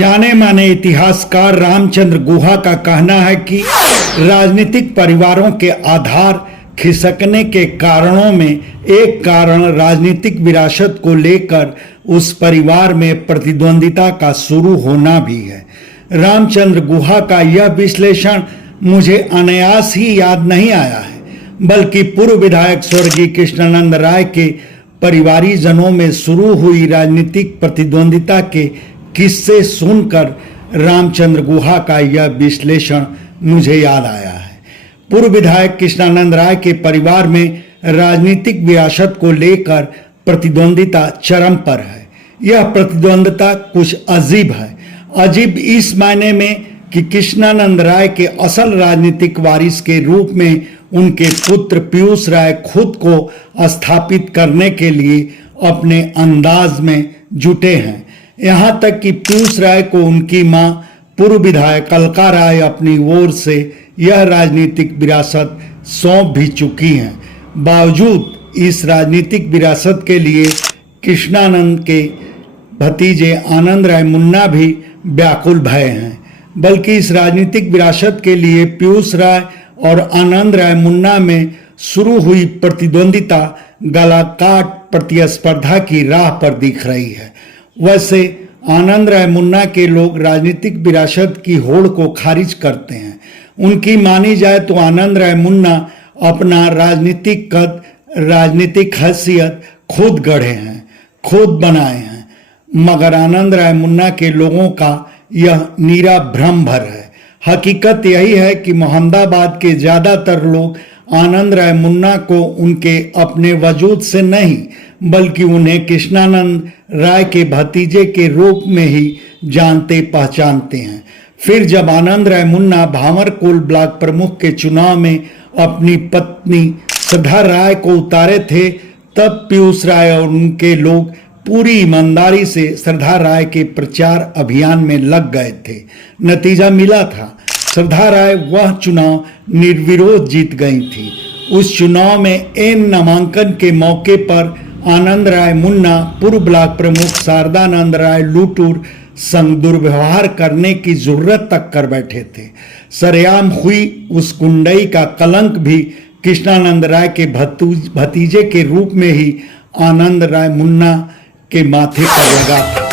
जाने माने इतिहासकार रामचंद्र गुहा का कहना है कि राजनीतिक परिवारों के आधार खिसकने के कारणों में एक कारण राजनीतिक विरासत को लेकर उस परिवार में प्रतिद्वंदिता का शुरू होना भी है। रामचंद्र गुहा का यह विश्लेषण मुझे अनायास ही याद नहीं आया है, बल्कि पूर्व विधायक स्वर्गीय कृष्णानंद राय के परिवारीजनों में शुरू हुई राजनीतिक प्रतिद्वंदिता के किस्से सुनकर रामचंद्र गुहा का यह विश्लेषण मुझे याद आया है। पूर्व विधायक कृष्णानंद राय के परिवार में राजनीतिक विरासत को लेकर प्रतिद्वंदिता चरम पर है। यह प्रतिद्वंदिता कुछ अजीब है। अजीब इस मायने में कि कृष्णानंद राय के असल राजनीतिक वारिस के रूप में उनके पुत्र पीयूष राय खुद को स्थापित करने के लिए अपने अंदाज में जुटे हैं। यहाँ तक कि पीयूष राय को उनकी मां पूर्व विधायक अलका राय अपनी ओर से यह राजनीतिक विरासत सौंप भी चुकी हैं। बावजूद इस राजनीतिक विरासत के लिए कृष्णानंद के भतीजे आनंद राय मुन्ना भी व्याकुल भय हैं। बल्कि इस राजनीतिक विरासत के लिए पीयूष राय और आनंद राय मुन्ना में शुरू हुई प्रतिद्वंदिता गलाकाट प्रतिस्पर्धा की राह पर दिख रही है। वैसे आनंद राय मुन्ना के लोग राजनीतिक विरासत की होड़ को खारिज करते हैं। उनकी मानी जाए तो आनंद राय मुन्ना अपना राजनीतिक कद, राजनीतिक हैसियत खुद गढ़े हैं, खुद बनाए हैं। मगर आनंद राय मुन्ना के लोगों का यह नीरा भ्रम भर है। हकीकत यही है कि मोहम्मदाबाद के ज्यादातर लोग आनंद राय मुन्ना को उनके अपने वजूद से नहीं, बल्कि उन्हें कृष्णानंद राय के भतीजे के रूप में ही जानते पहचानते हैं। फिर जब आनंद राय मुन्ना भांवरकुल ब्लॉक प्रमुख के चुनाव में अपनी पत्नी श्रद्धा राय को उतारे थे, तब पीयूष राय और उनके लोग पूरी ईमानदारी से श्रद्धा राय के प्रचार अभियान में लग गए थे। नतीजा मिला था, श्रद्धा राय वह चुनाव निर्विरोध जीत गई थी। उस चुनाव में एन नामांकन के मौके पर आनंद राय मुन्ना पूर्व ब्लॉक प्रमुख शारदानंद राय लूटूर संग दुर्व्यवहार करने की जरूरत तक कर बैठे थे। सरेआम हुई उस गुंडई का कलंक भी कृष्णानंद राय के भतीजे के रूप में ही आनंद राय मुन्ना के माथे पर लगा था।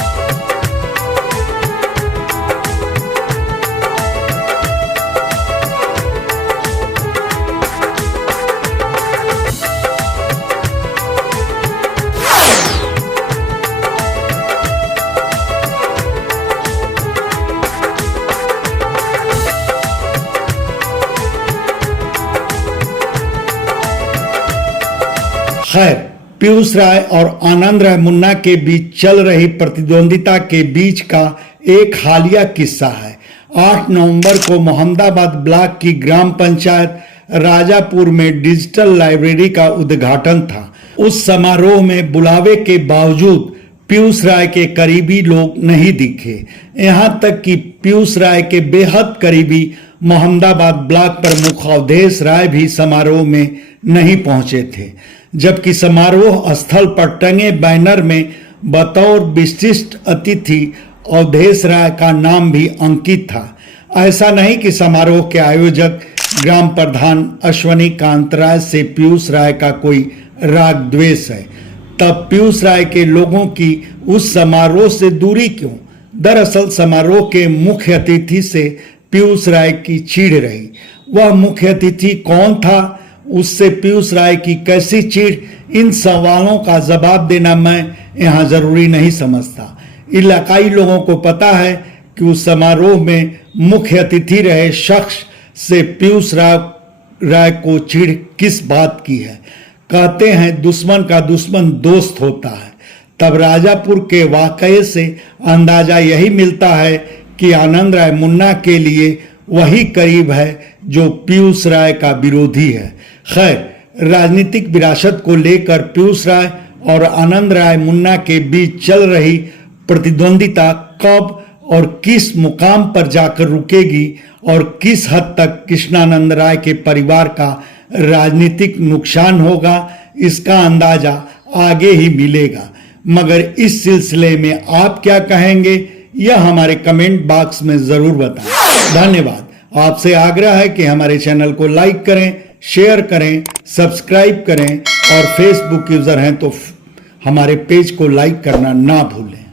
खैर, पीयूष राय और आनंद राय मुन्ना के बीच चल रही प्रतिद्वंदिता के बीच का एक हालिया किस्सा है। 8 नवंबर को मोहम्मदाबाद ब्लॉक की ग्राम पंचायत राजापुर में डिजिटल लाइब्रेरी का उद्घाटन था। उस समारोह में बुलावे के बावजूद पीयूष राय के करीबी लोग नहीं दिखे। यहाँ तक कि पीयूष राय के बेहद करीबी मोहम्मदाबाद ब्लॉक प्रमुख अवधेश राय भी समारोह में नहीं पहुंचे थे, जबकि समारोह स्थल पर टंगे बैनर में बतौर विशिष्ट अतिथि अवधेश राय का नाम भी अंकित था। ऐसा नहीं कि समारोह के आयोजक ग्राम प्रधान अश्वनी कांत राय से पीयूष राय का कोई राग द्वेष है। तब पीयूष राय के लोगों की उस समारोह से दूरी क्यों? दरअसल समारोह के मुख्य अतिथि से पीयूष राय की चिढ़ रही। वह मुख्य अतिथि कौन था, उससे पीयूष राय की कैसी चिढ़, इन सवालों का जवाब देना मैं यहाँ जरूरी नहीं समझता। इलाकाई लोगों को पता है कि उस समारोह में मुख्य अतिथि रहे शख्स से पीयूष राय को चिढ़ किस बात की है। कहते हैं दुश्मन का दुश्मन दोस्त होता है। तब राजापुर के वाकये से अंदाजा यही मिलता है कि आनंद राय मुन्ना के लिए वही करीब है जो पीयूष राय का विरोधी है। खैर, राजनीतिक विरासत को लेकर पीयूष राय और आनंद राय मुन्ना के बीच चल रही प्रतिद्वंदिता कब और किस मुकाम पर जाकर रुकेगी और किस हद तक कृष्णानंद राय के परिवार का राजनीतिक नुकसान होगा, इसका अंदाजा आगे ही मिलेगा। मगर इस सिलसिले में आप क्या कहेंगे, यह हमारे कमेंट बॉक्स में जरूर बताएं। धन्यवाद। आपसे आग्रह है कि हमारे चैनल को लाइक करें, शेयर करें, सब्सक्राइब करें और फेसबुक यूजर हैं तो हमारे पेज को लाइक करना ना भूलें।